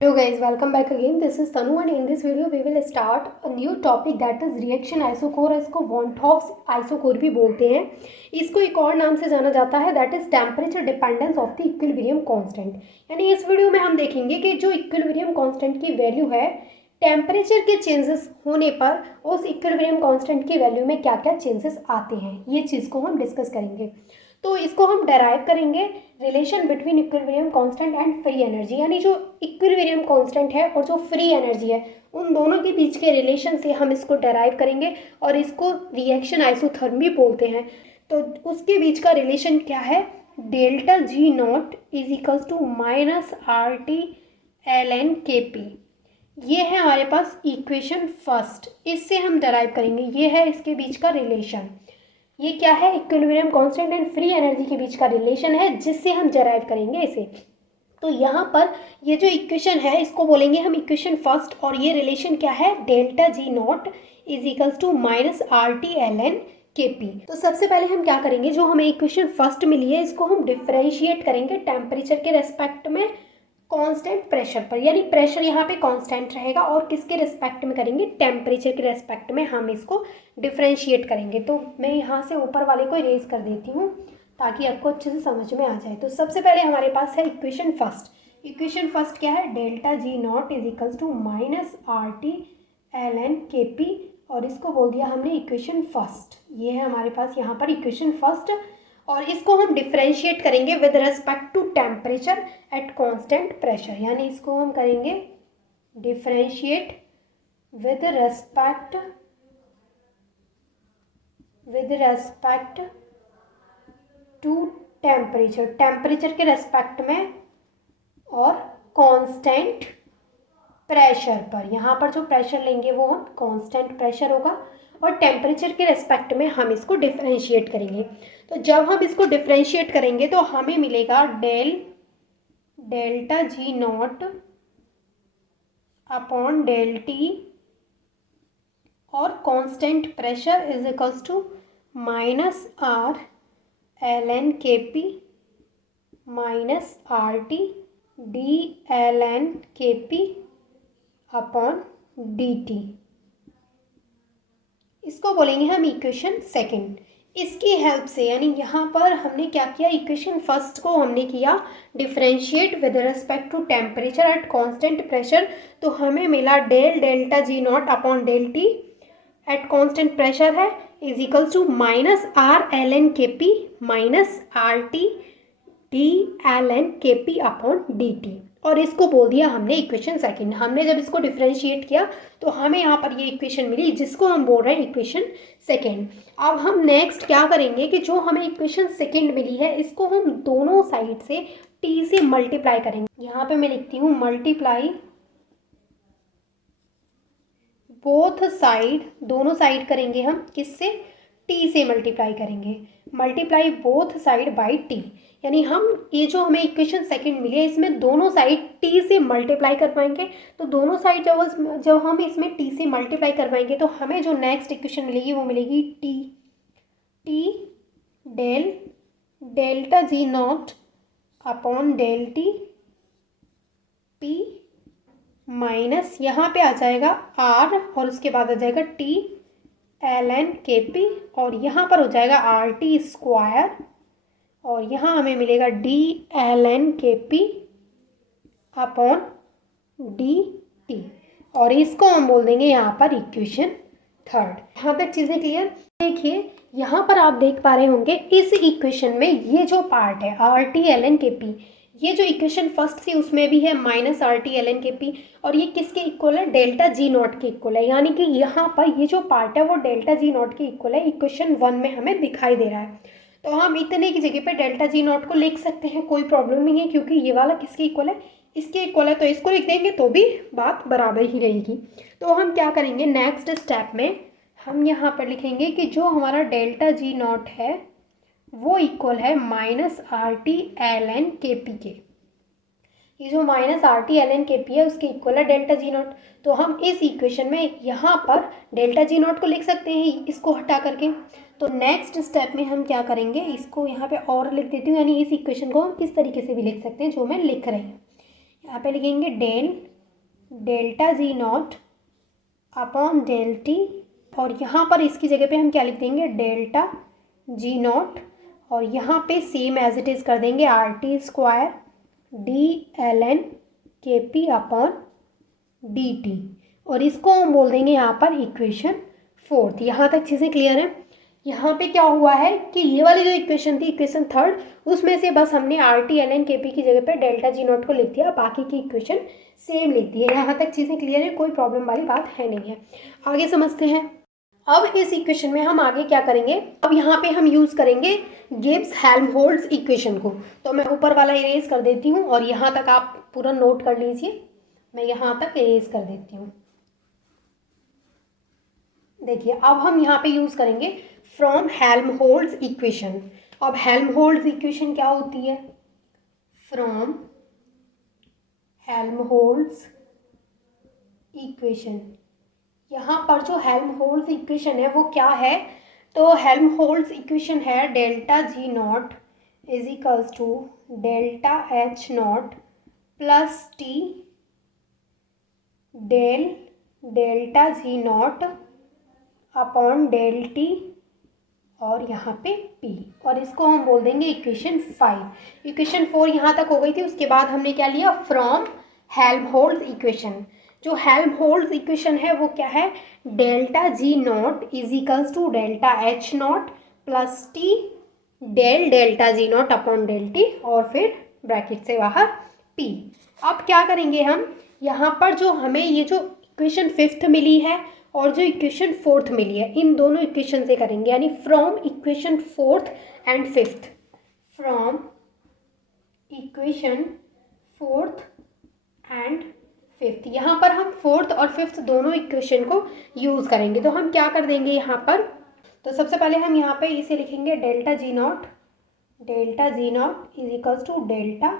Hello guys, welcome back again. This is Tanu and in this video we will start a new topic that is reaction isochore. इसको वॉन्टॉफ्स isochore भी बोलते हैं. इसको एक और नाम से जाना जाता है that is temperature dependence of the equilibrium constant. यानी इस वीडियो में हम देखेंगे कि जो इक्विलिब्रियम कांस्टेंट की वैल्यू है टेम्परेचर के चेंजेस होने पर उस इक्विलिब्रियम कांस्टेंट की वैल्यू में क्या क्या चेंजेस आते हैं, ये चीज़ को हम डिस्कस करेंगे. तो इसको हम डेराइव करेंगे relation between equilibrium constant and free energy. यानी जो इक्विलिब्रियम कांस्टेंट है और जो फ्री एनर्जी है उन दोनों के बीच के रिलेशन से हम इसको डेराइव करेंगे और इसको रिएक्शन आइसोथर्मी बोलते हैं. तो उसके बीच का रिलेशन क्या है, delta G naught is equals to minus R T L N K P. ये है हमारे पास इक्वेशन फर्स्ट, इससे हम डेराइव करेंगे. ये है इसके बीच का रिलेशन. ये क्या है, equilibrium constant and free energy के बीच का रिलेशन है जिससे हम डेराइव करेंगे इसे. तो यहाँ पर ये जो इक्वेशन है इसको बोलेंगे हम इक्वेशन फर्स्ट और ये रिलेशन क्या है, delta G naught is equals to minus R T L N K P. तो सबसे पहले हम क्या करेंगे, जो हमें इक्वेशन फर्स्ट मिली है इसको हम डिफ्रेंशिएट करेंगे टेम्परेचर के रेस्पेक्ट में कांस्टेंट प्रेशर पर. यानी प्रेशर यहाँ पे कांस्टेंट रहेगा और किसके रेस्पेक्ट में करेंगे, टेम्परेचर के रेस्पेक्ट में हम इसको डिफ्रेंशिएट करेंगे. तो मैं यहाँ से ऊपर वाले को इरेज कर देती हूँ ताकि आपको अच्छे से समझ में आ जाए. तो सबसे पहले हमारे पास है इक्वेशन फर्स्ट. इक्वेशन फर्स्ट क्या है, delta G naught is equals to minus R T L N K P और इसको बोल दिया हमने इक्वेशन फर्स्ट. ये है हमारे पास यहाँ पर इक्वेशन फर्स्ट और इसको हम डिफ्रेंशिएट करेंगे with respect to temperature at constant pressure. यानी इसको हम करेंगे differentiate with respect to temperature, temperature के रेस्पेक्ट में और कांस्टेंट प्रेशर पर. यहाँ पर जो प्रेशर लेंगे वो हम कांस्टेंट प्रेशर होगा और टेम्परेचर के रेस्पेक्ट में हम इसको डिफ्रेंशिएट करेंगे. तो जब हम इसको डिफ्रेंशिएट करेंगे तो हमें मिलेगा delta G naught upon del T और constant pressure is equals to minus R L N K P minus R T D L N K P upon D T. इसको बोलेंगे हम इक्वेशन सेकंड. इसकी help से यानी यहाँ पर हमने क्या किया, इक्वेशन फर्स्ट को हमने किया differentiate with respect to temperature at constant pressure. तो हमें मिला delta G naught upon del T at constant pressure है is equals to minus R L N K P minus R T D L N K P upon D T. और इसको बोल दिया हमने equation second. हमने जब इसको differentiate किया तो हमें यहाँ पर ये इक्वेशन मिली जिसको हम बोल रहे हैं इक्वेशन सेकंड. अब हम नेक्स्ट क्या करेंगे कि जो हमें इक्वेशन सेकंड मिली है इसको हम दोनों साइड से टी से मल्टीप्लाई करेंगे. यहाँ पे मैं लिखती हूँ मल्टीप्लाई बोथ साइड, दोनों साइड करेंगे हम किससे, टी से मल्टीप्लाई करेंगे. Multiply both side by T. यानी हम ये जो हमें इक्वेशन सेकंड मिली है इसमें दोनों साइड टी से मल्टीप्लाई कर पाएंगे. तो दोनों साइड जब हम इसमें टी से मल्टीप्लाई करवाएंगे तो हमें जो नेक्स्ट इक्वेशन मिलेगी वो मिलेगी T delta G naught upon del T P minus यहाँ पे आ जाएगा आर और उसके बाद आ जाएगा T L N K P और यहाँ पर हो जाएगा आर टी स्क्वायर और यहाँ हमें मिलेगा D L N K P upon D T और इसको हम बोल देंगे यहाँ पर इक्वेशन थर्ड. यहाँ तक चीज़ें क्लियर. देखिए यहाँ पर आप देख पा रहे होंगे इस इक्वेशन में ये जो पार्ट है R T L N K P, ये जो इक्वेशन फर्स्ट थी उसमें भी है minus R T L N K P और ये किसके इक्वल है, डेल्टा जी नॉट के इक्वल है. यानी कि यहाँ पर ये जो पार्ट है वो डेल्टा जी नॉट के इक्वल है, इक्वेशन वन में हमें दिखाई दे रहा है. तो हम इतने की जगह पे डेल्टा जी नॉट को लिख सकते हैं, कोई प्रॉब्लम नहीं है क्योंकि ये वाला किसके इक्वल है, इसके इक्वल है. तो इसको लिख देंगे तो भी बात बराबर ही रहेगी. तो हम क्या करेंगे, नेक्स्ट स्टेप में हम यहाँ पर लिखेंगे कि जो हमारा डेल्टा जी नॉट है वो इक्वल है minus R T L N K P के. ये जो minus R T L N K P है उसके इक्वल है डेल्टा जी नॉट. तो हम इस इक्वेशन में यहाँ पर डेल्टा जी नॉट को लिख सकते हैं इसको हटा करके. तो नेक्स्ट स्टेप में हम क्या करेंगे, इसको यहाँ पे और लिख देती हूँ. यानी इस इक्वेशन को हम इस तरीके से भी लिख सकते हैं जो मैं लिख रही हूँ. यहाँ पे लिखेंगे del delta G naught upon del T, और यहाँ पर इसकी जगह पे हम क्या लिख देंगे, डेल्टा जी नॉट, और यहाँ पे सेम एज इट इज़ कर देंगे R T square D L N K P upon D T, और इसको हम बोल देंगे यहाँ पर इक्वेशन फोर्थ। यहाँ तक चीज़ें क्लियर है। यहाँ पे क्या हुआ है कि ये वाली जो इक्वेशन थी, इक्वेशन थर्ड, उसमें से बस हमने are T L N K P की जगह पे डेल्टा जी नॉट को लिख दिया, बाकी की इक्वेशन सेम लिख दी है। यहाँ तक चीज़ें क्लियर है, कोई प्रॉब्लम वाली बात है नहीं है। आगे समझते हैं। अब इस इक्वेशन में हम आगे क्या करेंगे, अब यहाँ पे हम यूज़ करेंगे गिब्स हेल्महोल्ट्ज इक्वेशन को। तो मैं ऊपर वाला इरेज कर देती हूँ और यहाँ तक आप पूरा नोट कर लीजिए। मैं यहाँ तक इरेज कर देती हूँ। देखिए अब हम यहाँ पे यूज़ करेंगे फ्रॉम हेल्महोल्ट्ज इक्वेशन। अब हेल्महोल्ट्ज इक्वेशन क्या होती है, फ्रॉम हेल्महोल्ट्ज इक्वेशन। यहाँ पर जो हेल्महोल्ट्ज इक्वेशन है वो क्या है, तो हेल्महोल्ट्ज इक्वेशन है delta G naught is equals to delta H naught plus T del delta G naught upon del T, और यहाँ पे p, और इसको हम बोल देंगे इक्वेशन 5। इक्वेशन 4 यहाँ तक हो गई थी। उसके बाद हमने क्या लिया, फ्रॉम हेल्महोल्ट्ज इक्वेशन। जो हेल्महोल्ट्ज इक्वेशन है वो क्या है, delta G naught is equals to delta H naught plus T del delta G naught upon del T, और फिर ब्रैकेट से बाहर p। अब क्या करेंगे हम, यहाँ पर जो हमें ये जो इक्वेशन 5th मिली है और जो इक्वेशन 4th मिली है, इन दोनों इक्वेशन से करेंगे, यानी from equation 4th and 5th, from equation 4th and 5th। यहाँ पर हम 4th और 5th दोनों इक्वेशन को यूज़ करेंगे। तो हम क्या कर देंगे यहाँ पर, तो सबसे पहले हम यहाँ पे इसे लिखेंगे delta G naught is equals to delta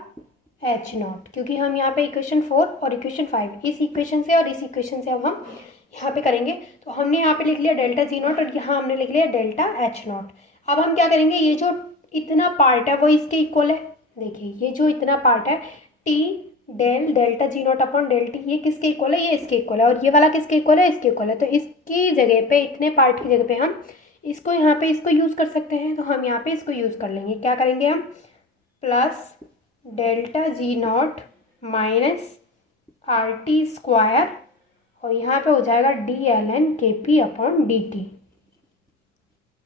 H naught, क्योंकि हम यहाँ पे इक्वेशन 4 और इक्वेशन 5 इस इक्वेशन से और इस इक्वेशन से अब हम यहाँ पे करेंगे। तो हमने यहाँ पे लिख लिया डेल्टा जी नॉट और यहाँ हमने लिख लिया डेल्टा एच नॉट। अब हम क्या करेंगे, ये जो इतना पार्ट है वो इसके इक्वल है। देखिए ये जो इतना पार्ट है T del delta G naught upon del T, ये किसके इक्वल है, ये इसके इक्वल है, और ये वाला किसके इक्वल है, इसके इक्वल है। तो इसकी जगह पे, इतने पार्ट की जगह पे हम इसको यहाँ पे इसको यूज़ कर सकते हैं। तो हम यहाँ पे इसको यूज़ कर लेंगे। क्या करेंगे हम, plus delta G naught minus R T square, और यहाँ पे हो जाएगा D L N K P upon D T.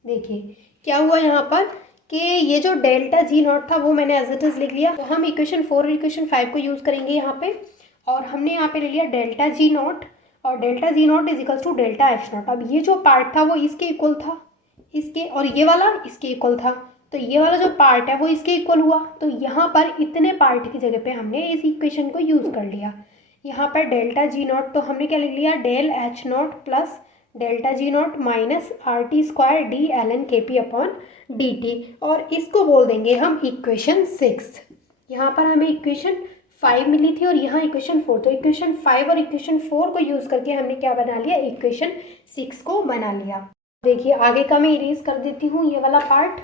देखिए क्या हुआ यहाँ पर कि ये जो डेल्टा जी नॉट था वो मैंने एज इट इज़ लिख लिया। तो हम इक्वेशन 4 और इक्वेशन 5 को यूज़ करेंगे यहाँ पे, और हमने यहाँ पे ले लिया डेल्टा जी नॉट, और delta G naught is equals to delta H naught. अब ये जो पार्ट था वो इसके इक्वल था, इसके, और ये वाला इसके इक्वल था, तो ये वाला जो पार्ट है वो इसके इक्वल हुआ। तो यहाँ पर इतने पार्ट की जगह पे हमने इस इक्वेशन को यूज़ कर लिया। यहाँ पर डेल्टा जी नॉट तो हमने क्या लिख लिया, del H naught plus delta G naught minus R T square D L N K P upon D T, और इसको बोल देंगे हम इक्वेशन 6। यहाँ पर हमें इक्वेशन 5 मिली थी और यहाँ इक्वेशन 4, तो इक्वेशन 5 और इक्वेशन 4 को यूज़ करके हमने क्या बना लिया, इक्वेशन 6 को बना लिया। देखिए आगे का मैं इरेज कर देती हूँ ये वाला पार्ट,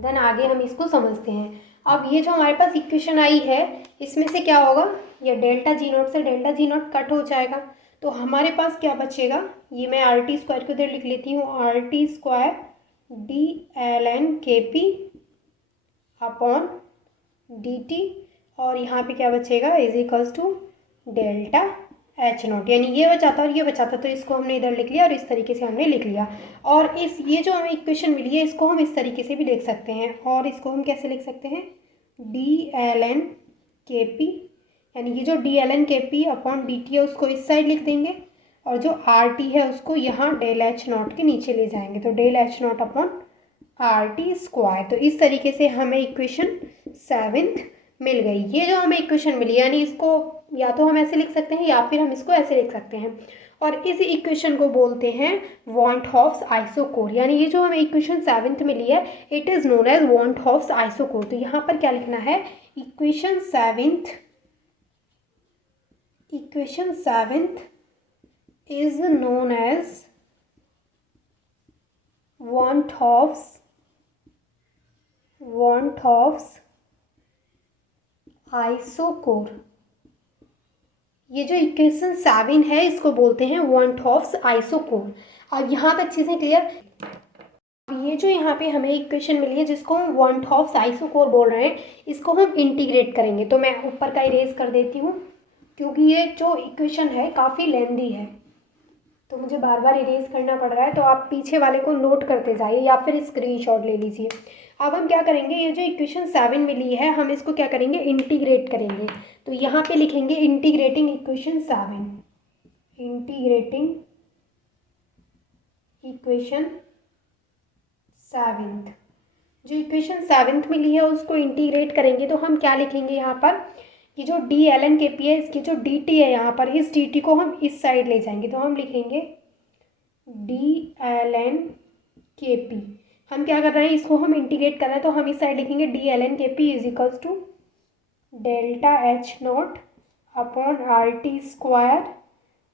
देन आगे हम इसको समझते हैं। अब ये जो हमारे पास इक्वेशन आई है इसमें से क्या होगा, ये डेल्टा जी नॉट से डेल्टा जी नॉट कट हो जाएगा, तो हमारे पास क्या बचेगा, ये मैं आर टी स्क्वायर को इधर लिख लेती हूँ, R T square D L N K P upon D T, और यहाँ पे क्या बचेगा, is equals to delta H naught, यानी ये बचा था और ये बचा था, तो इसको हमने इधर लिख लिया और इस तरीके से हमने लिख लिया। और इस ये जो हमें इक्वेशन मिली है इसको हम इस तरीके से भी लिख सकते हैं, और इसको हम कैसे लिख सकते हैं, D L N K P, यानी ये जो D L N K P upon D T है उसको इस साइड लिख देंगे, और जो आर टी है उसको यहाँ डेल एच नॉट के नीचे ले जाएंगे, तो del H naught upon R T square. तो इस तरीके से हमें इक्वेशन 7 मिल गई। ये जो हमें इक्वेशन मिली, यानी इसको या तो हम ऐसे लिख सकते हैं या फिर हम इसको ऐसे लिख सकते हैं, और इस इक्वेशन को बोलते हैं वॉन हॉफ्स आइसोकोर। यानी ये जो हमें इक्वेशन 7 मिली है it is known as van Hoff's isochore. तो यहाँ पर क्या लिखना है, equation 7 is known as van Hoff's isochore, ये जो इक्वेशन 7 है इसको बोलते हैं वन टॉफ्स आइसोकोर। अब यहाँ तक चीज़ें क्लियर। ये जो यहाँ पे हमें इक्वेशन मिली है जिसको हम वन टॉफ्स आइसोकोर बोल रहे हैं, इसको हम इंटीग्रेट करेंगे। तो मैं ऊपर का इरेज कर देती हूँ क्योंकि ये जो इक्वेशन है काफ़ी लेंदी है, तो मुझे बार बार इरेज करना पड़ रहा है। तो आप पीछे वाले को नोट करते जाइए या फिर स्क्रीनशॉट ले लीजिए। अब हम क्या करेंगे, ये जो इक्वेशन 7 मिली है हम इसको क्या करेंगे, इंटीग्रेट करेंगे। तो यहाँ पे लिखेंगे इंटीग्रेटिंग इक्वेशन 7, इंटीग्रेटिंग इक्वेशन 7। जो इक्वेशन 7 मिली है उसको इंटीग्रेट करेंगे तो हम क्या लिखेंगे यहाँ पर कि जो D L N K P है, इसकी जो डी टी है यहाँ पर, इस डी टी को हम इस साइड ले जाएंगे। तो हम लिखेंगे D L N K P. हम क्या कर रहे हैं, इसको हम इंटीग्रेट कर रहे हैं तो हम इस साइड लिखेंगे D L N K P is equals to delta H naught upon R T square,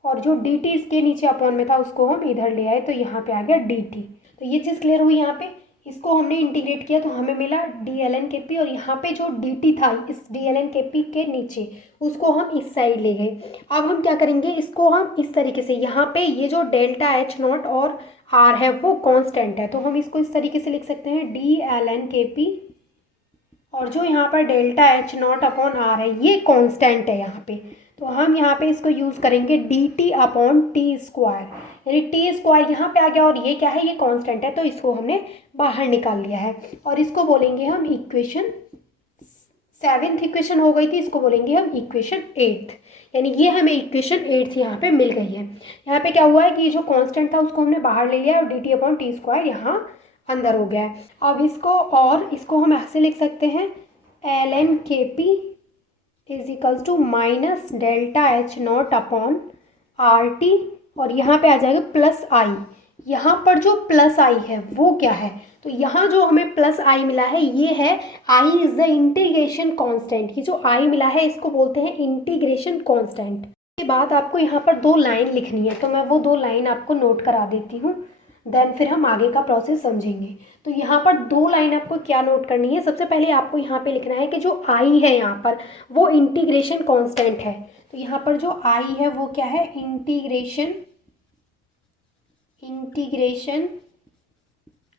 और जो डी टी इसके नीचे अपॉन में था उसको हम इधर ले आए तो यहाँ पे आ गया डी टी। तो ये चीज़ क्लियर हुई। यहाँ पे इसको हमने इंटीग्रेट किया तो हमें मिला D L N K P, और यहाँ पे जो डी टी था इस D L N K P के नीचे उसको हम इस साइड ले गए। अब हम क्या करेंगे, इसको हम इस तरीके से, यहाँ पे ये जो डेल्टा एच नॉट और आर है वो कांस्टेंट है, तो हम इसको इस तरीके से लिख सकते हैं D L N K P, और जो यहाँ पर delta H naught upon R है ये कांस्टेंट है यहाँ पे। तो हम यहाँ पे इसको यूज़ करेंगे D T upon T square, यानी टी स्क्वायर यहाँ पे आ गया और ये क्या है, ये कांस्टेंट है, तो इसको हमने बाहर निकाल लिया है। और इसको बोलेंगे हम इक्वेशन 7th इक्वेशन हो गई थी, इसको बोलेंगे हम इक्वेशन 8th, यानी ये हमें इक्वेशन 8th यहाँ पे मिल गई है। यहाँ पे क्या हुआ है कि जो कांस्टेंट था उसको हमने बाहर ले लिया और D T upon T square यहाँ अंदर हो गया है। अब इसको हम ऐसे लिख सकते हैं L N K P is equals to minus delta H naught upon R T, और यहाँ पे आ जाएगा प्लस आई। यहाँ पर जो प्लस आई है वो क्या है, तो यहाँ जो हमें प्लस आई मिला है ये है I is the integration constant. ये जो आई मिला है इसको बोलते हैं इंटीग्रेशन कांस्टेंट। के बाद आपको यहाँ पर 2 लाइन लिखनी है, तो मैं वो 2 लाइन आपको नोट करा देती हूँ, देन फिर हम आगे का प्रोसेस समझेंगे। तो यहाँ पर 2 लाइन आपको क्या नोट करनी है, सबसे पहले आपको यहाँ पे लिखना है कि जो आई है यहाँ पर वो इंटीग्रेशन कांस्टेंट है। तो यहाँ पर जो आई है वो क्या है, इंटीग्रेशन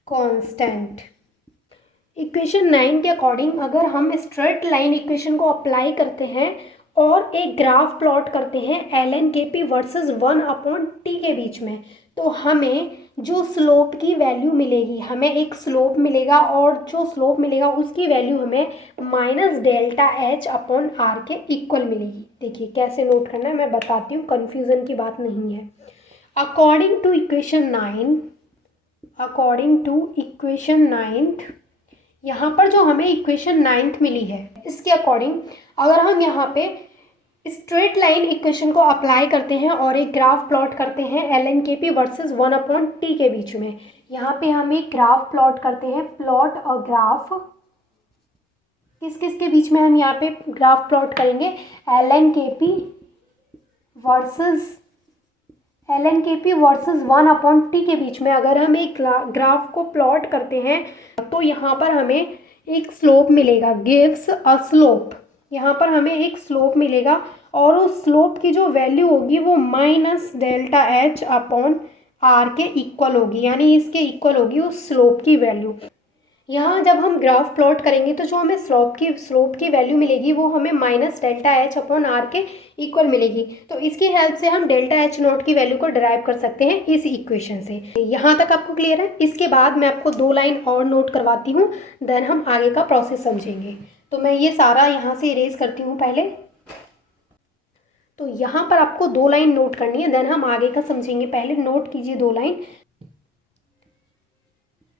कांस्टेंट। इक्वेशन 9 के अकॉर्डिंग अगर हम स्ट्रेट लाइन इक्वेशन को अप्लाई करते हैं और एक ग्राफ प्लॉट करते हैं L N K P versus 1 upon T के बीच में, तो हमें जो स्लोप की वैल्यू मिलेगी, हमें एक स्लोप मिलेगा और जो स्लोप मिलेगा उसकी वैल्यू हमें minus delta H upon R के इक्वल मिलेगी। देखिए कैसे नोट करना है मैं बताती हूँ, कन्फ्यूज़न की बात नहीं है। अकॉर्डिंग टू इक्वेशन 9 यहाँ पर जो हमें इक्वेशन 9 मिली है इसके अकॉर्डिंग अगर हम यहाँ पे स्ट्रेट लाइन इक्वेशन को अप्लाई करते हैं और एक ग्राफ प्लॉट करते हैं L N K P versus 1 upon T के बीच में, यहाँ पे हम एक ग्राफ प्लॉट करते हैं, प्लॉट और ग्राफ किस किस के बीच में हम यहाँ पे ग्राफ प्लॉट करेंगे, L N K P versus 1 upon T के बीच में अगर हम एक ग्राफ को प्लॉट करते हैं तो यहाँ पर हमें एक स्लोप मिलेगा, गिव्स अ स्लोप। यहाँ पर हमें एक स्लोप मिलेगा और उस स्लोप की जो वैल्यू होगी वो minus delta H upon R के इक्वल होगी, यानी इसके इक्वल होगी उस स्लोप की वैल्यू। यहाँ जब हम ग्राफ प्लॉट करेंगे तो जो हमें स्लोप की वैल्यू मिलेगी वो हमें minus delta H upon R के इक्वल मिलेगी। तो इसकी हेल्प से हम डेल्टा एच नॉट की वैल्यू को डिराइव कर सकते हैं इस इक्वेशन से। यहाँ तक आपको क्लियर है। इसके बाद मैं आपको 2 लाइन और नोट करवाती हूँ, देन हम आगे का प्रोसेस समझेंगे। तो मैं ये सारा यहाँ से इरेज करती हूँ पहले। तो यहाँ पर आपको 2 लाइन नोट करनी है, देन हम आगे का समझेंगे। पहले नोट कीजिए 2 line.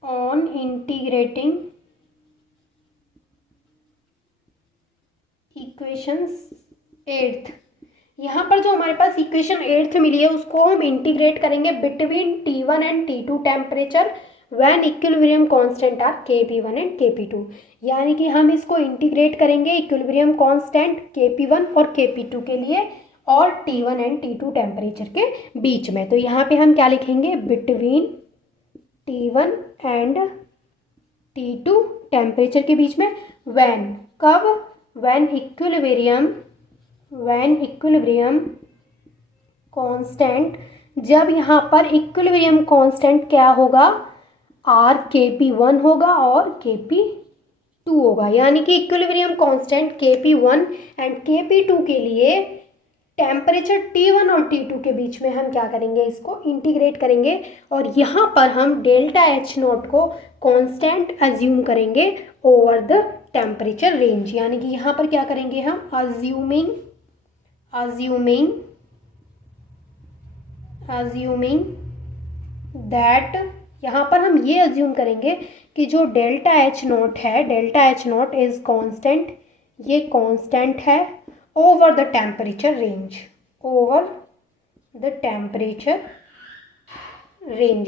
On integrating equations 8th, यहाँ पर जो हमारे पास इक्वेशन 8th मिली है उसको हम इंटीग्रेट करेंगे between T1 and T2 temperature when equilibrium constant are Kp1 and Kp2, यानी कि हम इसको इंटीग्रेट करेंगे इक्विलिब्रियम कांस्टेंट Kp1 और Kp2 के लिए और T1 एंड T2 टेम्परेचर के बीच में। तो यहाँ पे हम क्या लिखेंगे, between T1 and T2 temperature के बीच में, व्हेन, कब, व्हेन इक्विलिब्रियम कांस्टेंट, जब यहाँ पर इक्विलिब्रियम कांस्टेंट क्या होगा, आर Kp1 होगा और Kp2 होगा, यानी कि equilibrium constant Kp1 and Kp2 के लिए टेम्परेचर T1 और T2 के बीच में हम क्या करेंगे, इसको इंटीग्रेट करेंगे और यहाँ पर हम डेल्टा H नॉट को कांस्टेंट अज्यूम करेंगे ओवर द टेम्परेचर रेंज, यानी कि यहाँ पर क्या करेंगे हम, अज्यूमिंग दैट, यहाँ पर हम ये अज्यूम करेंगे कि जो डेल्टा H नॉट है, delta H not is constant, ये कांस्टेंट है ओवर द टेम्परेचर रेंज,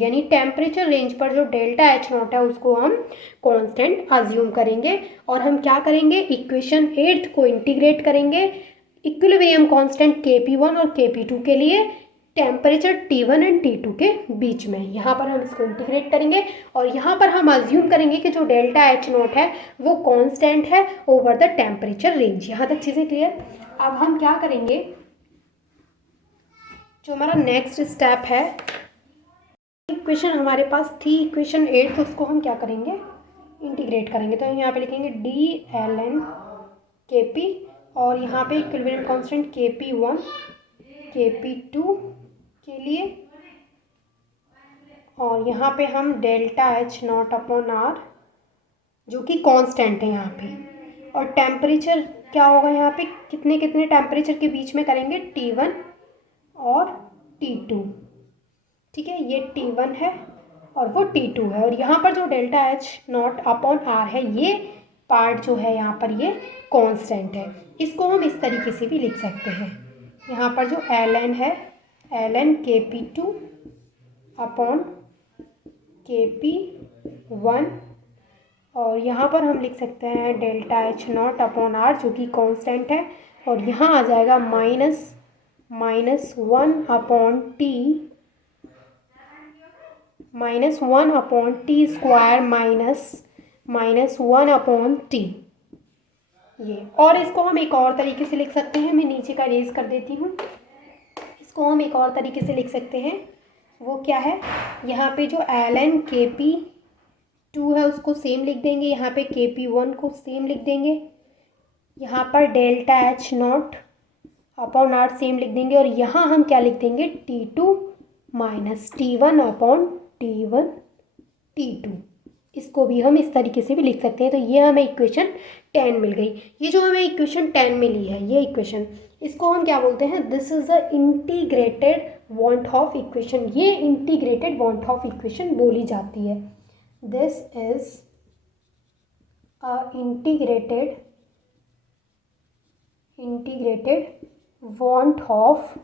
यानी टेम्परेचर रेंज पर जो डेल्टा H नॉट है उसको हम कांस्टेंट अज्यूम करेंगे और हम क्या करेंगे, इक्वेशन 8 को इंटीग्रेट करेंगे इक्विलिब्रियम कांस्टेंट Kp1 और Kp2 के लिए टेम्परेचर T1 एंड T2 के बीच में, यहाँ पर हम इसको इंटीग्रेट करेंगे और यहाँ पर हम अज्यूम करेंगे कि जो डेल्टा H नॉट है वो कांस्टेंट है ओवर द टेम्परेचर रेंज। यहाँ तक चीज़ें क्लियर। अब हम क्या करेंगे, जो हमारा नेक्स्ट स्टेप है, इक्वेशन हमारे पास थी इक्वेशन 8, तो उसको हम क्या करेंगे, इंटीग्रेट करेंगे। तो हम यहाँ पे लिखेंगे DLN Kp और यहाँ पे इक्विलिब्रियम कांस्टेंट Kp1 Kp2 के लिए और यहाँ पे हम delta H not upon R जो कि कांस्टेंट है यहाँ पे, और टेम्परेचर क्या होगा यहाँ पे, कितने कितने टेम्परेचर के बीच में करेंगे, T1 और T2, ठीक है, ये T1 है और वो T2 है और यहाँ पर जो delta H not upon R है, ये पार्ट जो है यहाँ पर ये कांस्टेंट है। इसको हम इस तरीके से भी लिख सकते हैं, यहाँ पर जो ln है, ln Kp2 अपॉन Kp1 और यहाँ पर हम लिख सकते हैं delta H not upon R जो कि कांस्टेंट है और यहाँ आ जाएगा -1/t स्क्वायर -1/t, ये। और इसको हम एक और तरीके से लिख सकते हैं, मैं नीचे का रेज कर देती हूँ, इसको हम एक और तरीके से लिख सकते हैं, वो क्या है, यहाँ पे जो ln Kp2 है उसको सेम लिख देंगे, यहाँ पे Kp1 को सेम लिख देंगे, यहाँ पर delta H not upon R same लिख देंगे और यहाँ हम क्या लिख देंगे, T2 minus T1 upon T2, इसको भी हम इस तरीके से भी लिख सकते हैं। तो ये हमें इक्वेशन 10 मिल गई। ये जो हमें इक्वेशन 10 मिली है, ये इक्वेशन, इसको हम क्या बोलते हैं, this is a integrated van't Hoff equation, ये इंटीग्रेटेड वॉन हॉफ इक्वेशन बोली जाती है। This is a integrated van't Hoff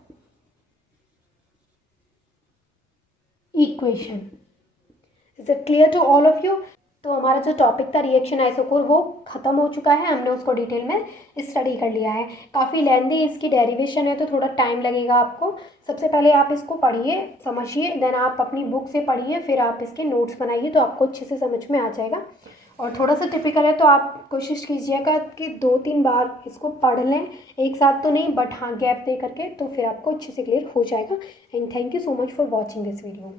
equation. Is it clear to all of you? तो हमारा जो टॉपिक था रिएक्शन आइसोकोर वो ख़त्म हो चुका है, हमने उसको डिटेल में स्टडी कर लिया है। काफ़ी लेंदी इसकी डेरिवेशन है तो थोड़ा टाइम लगेगा आपको। सबसे पहले आप इसको पढ़िए, समझिए, देन आप अपनी बुक से पढ़िए, फिर आप इसके नोट्स बनाइए तो आपको अच्छे से समझ में आ जाएगा। और थोड़ा सा टिपिकल है तो आप कोशिश कीजिएगा कि 2-3 बार इसको पढ़ लें, एक साथ तो नहीं बट हाँ गैप दे करके, तो फिर आपको अच्छे से क्लियर हो जाएगा। And thank you so much for watching this video.